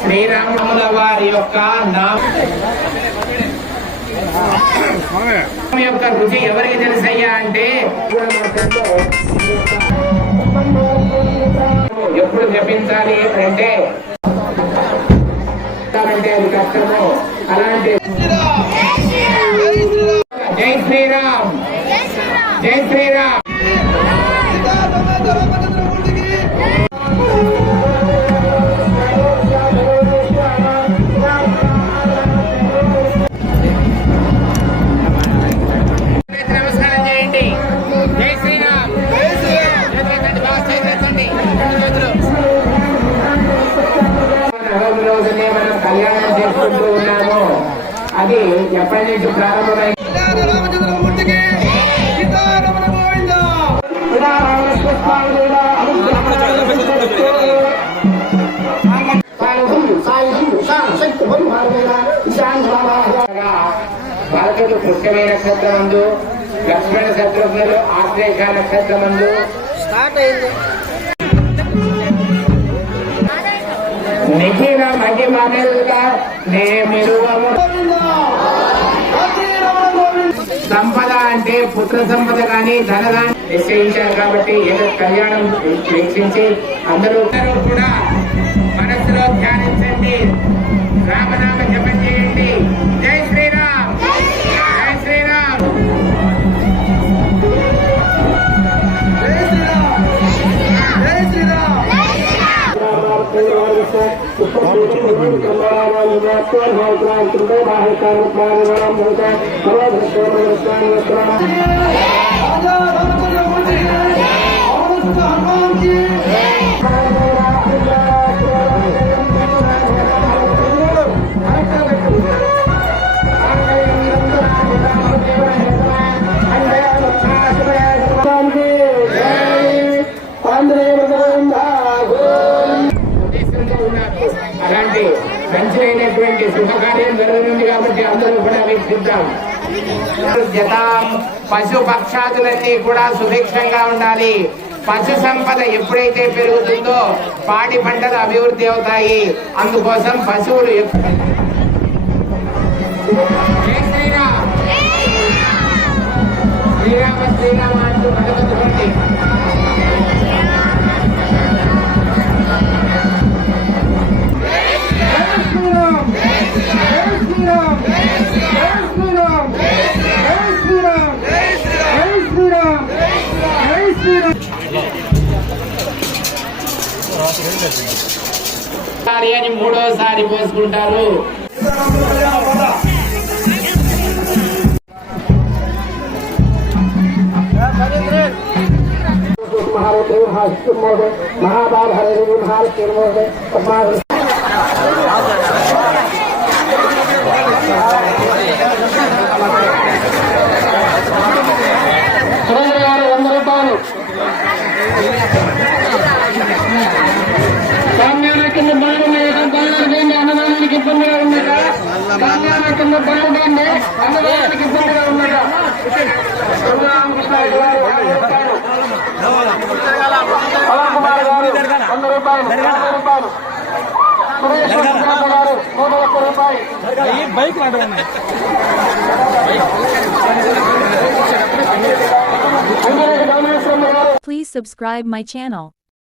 శ్రీరాముల వారి యొక్క యొక్క రుచి ఎవరికి తెలుసయ్యా అంటే ఎప్పుడు జపించాలి అంటే అది కష్టము. అలాంటి జై శ్రీరామ్, జై శ్రీరామ్. నమస్కారం చేయండి. జై శ్రీరామ్. రోజునే మనం కళ్యాణం చేసుకుంటూ ఉన్నాము. అది ఎప్పటి నుంచి ప్రారంభమైంది? భారతీయులు పుష్యమైన నక్షత్రమందు, లక్ష్మణ శత్రుఘ్నులు ఆశ్లేష నక్షత్రమందు నిఖిల మహిమలుగా నేమిరువము. సంపద అంటే పుత్ర సంపద కానీ ధనదాన్ని నిశ్చయించారు. కాబట్టి ఏదో కళ్యాణం వీక్షించి అందరూ కూడా మనసులో ధ్యానించండి, రామనామ జపం చేయండి. జై శ్రీరామ్, జై శ్రీరామ్. అలాంటి మంచిదైనటువంటి శుభకార్యం జరుగుతుంది కాబట్టి అందరూ కూడా వీక్షిద్దాం. పశు పక్షాదులన్నీ కూడా సుభిక్షంగా ఉండాలి. పశు సంపద ఎప్పుడైతే పెరుగుతుందో పాడి పంటలు అభివృద్ధి అవుతాయి. అందుకోసం పశువులు శ్రీరామ శ్రీరామ అంటూ పదకొండుకోండి. అని మూడోసారి పోసుకుంటారు. అన్నదానానికి ఇబ్బందిగా ఉన్నదా? కళ్యాణానికి బాగుందండి. అన్నదానానికి ఇబ్బందిగా ఉన్నదా? రామకృష్ణ గారు 100 రూపాయలు, 50 రూపాయలు. సురేష్ గారు 101 రూపాయలు. Bike Please subscribe my channel.